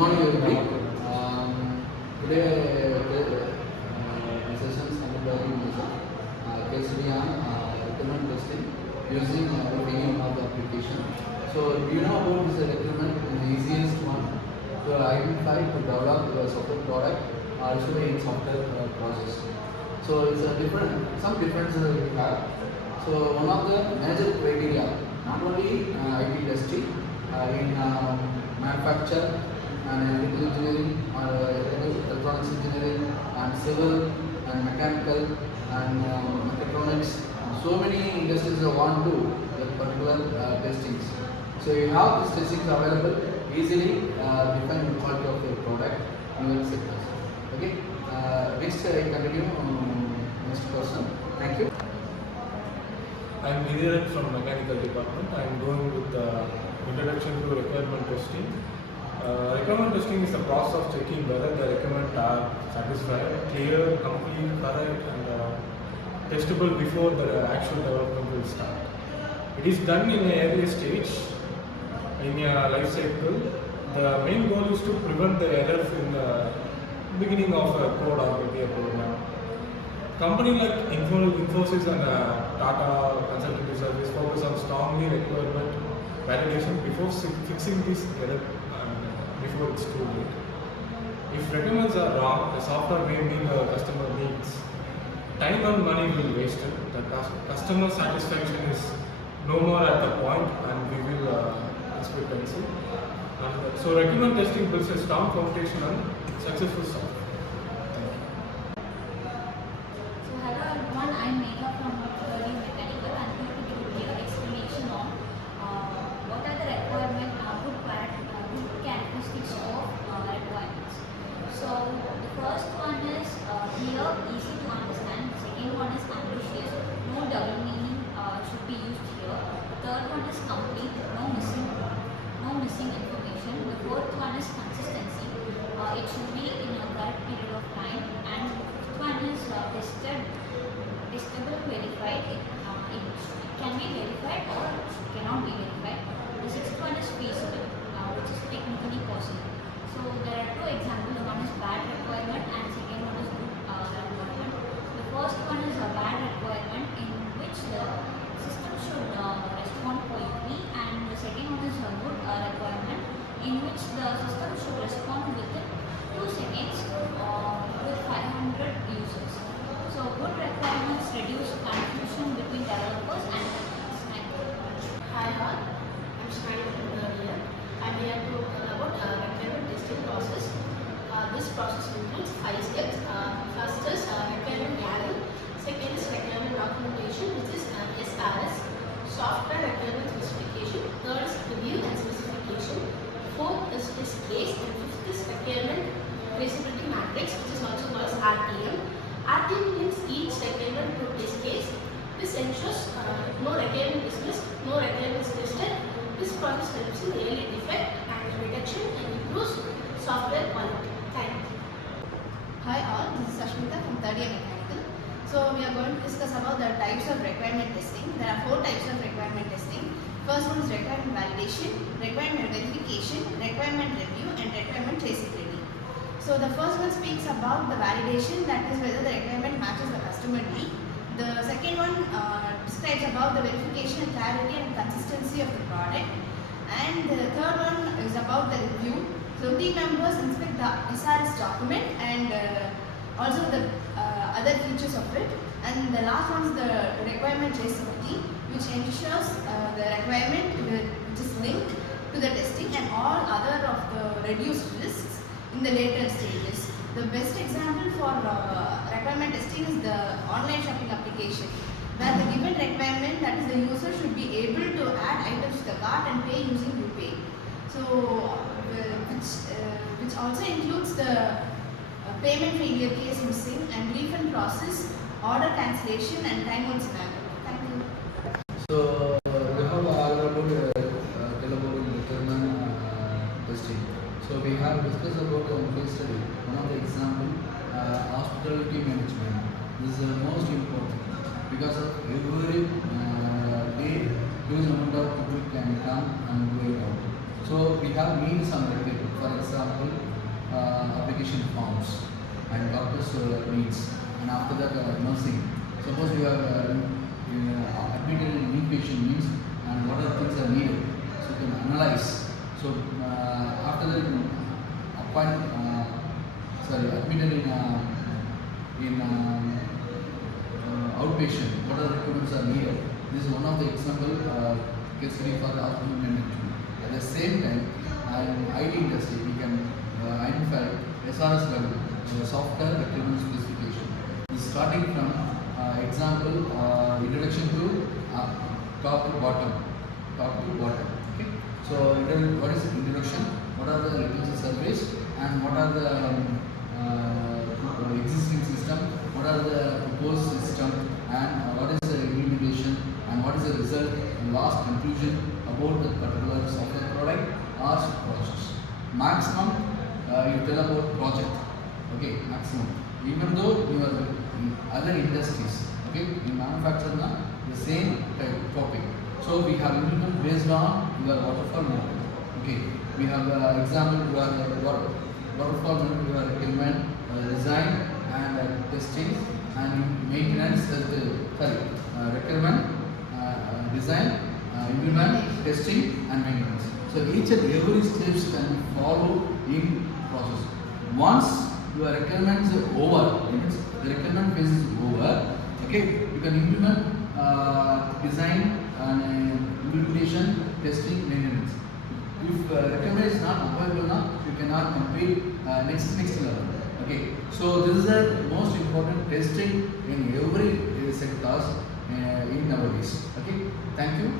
morning everybody. Today the session is conducted by K.Karthikeyan requirement testing using medium of the application. So do you know about this requirement? The easiest one to identify to develop the software product or actually in software process. So it's a some differences that we have. So one of the major criteria, not only IT testing in manufacture and electrical engineering or electronics engineering and civil and mechanical and mechatronics. So many industries want to that particular testings. So you have these testings available easily define the quality of your product in your sectors. Okay. Next I continue. Next person. Thank you. I am Gideon from Mechanical Department. I am going with the introduction to requirement testing. Requirement testing is the process of checking whether the requirements are satisfied, clear, complete, correct, and testable before the actual development will start. It is done in every stage in a life cycle. The main goal is to prevent the errors in the beginning of a code or maybe a program. Company like Infosys and Tata Consultancy Service focus on strongly requirement validation before fixing this error before it's too late. If requirements are wrong, the software may mean the customer needs. Time and money will be wasted. The customer satisfaction is no more at the point, and we will expectancy. So requirement testing builds a strong foundation on successful software. Clear, easy to understand. The second one is ambitious. No double meaning should be used here. The third one is complete. No missing information. The fourth one is consistency. It should be in a correct period of time. And the fifth one is testable, verified. It can be verified or it cannot be verified. The sixth one is feasible, which is technically possible. So there are two examples. One is bad requirement and second one is good requirement. The first one is a bad requirement in which the system should respond quickly, and the second one is a good requirement in which the system should respond within 2 seconds with 500 users. So good requirements reduce confusion between developers and customers. Thank you. Hi all, I'm Shani from earlier. I'm here to talk about requirement testing process. This process includes 5 steps. First is requirement gathering. Second is requirement documentation, which is SRS. Software requirement specification. Third is review and specification. Fourth is test case. And fifth is requirement traceability matrix, which is also called as RTM. RTM links each requirement to test case. This ensures no requirement is missed, no requirement is tested. This process helps in early defect and reduction and improves software quality. Thank you. Hi all, this is Ashmita from 3rd year Mechanical. So we are going to discuss about the types of requirement testing. There are 4 types of requirement testing. First one is requirement validation, requirement verification, requirement review, and requirement traceability. So the first one speaks about the validation, that is whether the requirement matches the customer need. The second one describes about the verification, clarity and consistency of the product. And the third one is about the review. So team members inspect the SRS document and also the other features of it. And the last one is the requirement traceability, which ensures the requirement which is linked to the testing and all other of the reduced risks in the later stages. The best example for requirement testing is the online shopping application, where the given requirement, that is the user should be able to add items to the cart and pay using UPay. So which also includes the payment failure case missing and refund process, order cancellation and timeout scenario. Thank you. So we have all about requirement testing. So we have discussed about the case study. One of the example, hospitality management. This is the most important because of every day huge amount of people can come and go out. So we have means on the table. For example, application forms and doctor's needs, and after that nursing. Suppose you are admitted in inpatient means and what are things are needed, so you can analyze. So after that you can admitted in outpatient, what are the requirements are needed. This is one of the example case study for the hospital management. At the same time, in IT industry, we can identify SRS level, Software Requirement Specification. This is starting from example, introduction to top to bottom. Okay. So what is the introduction? What are the literature surveys and what are the existing system? What are the proposed system and what is the implementation and what is the result and last conclusion about the particular software product or process. Maximum you tell about project. Okay, maximum. Even though you are in other industries, okay, in manufacturing the same type topic. So we have implemented based on your waterfall model. Okay, we have example waterfall model, your requirement design and testing and maintenance. Requirement design, implement, testing and maintenance. So each and every steps can be followed in process. Once your requirements are over, means the requirement phase is over, okay, you can implement design and implementation, testing, maintenance. If requirement is not available now, you cannot complete next level. Okay, so this is the most important testing in every sectors in nowadays. Okay, thank you.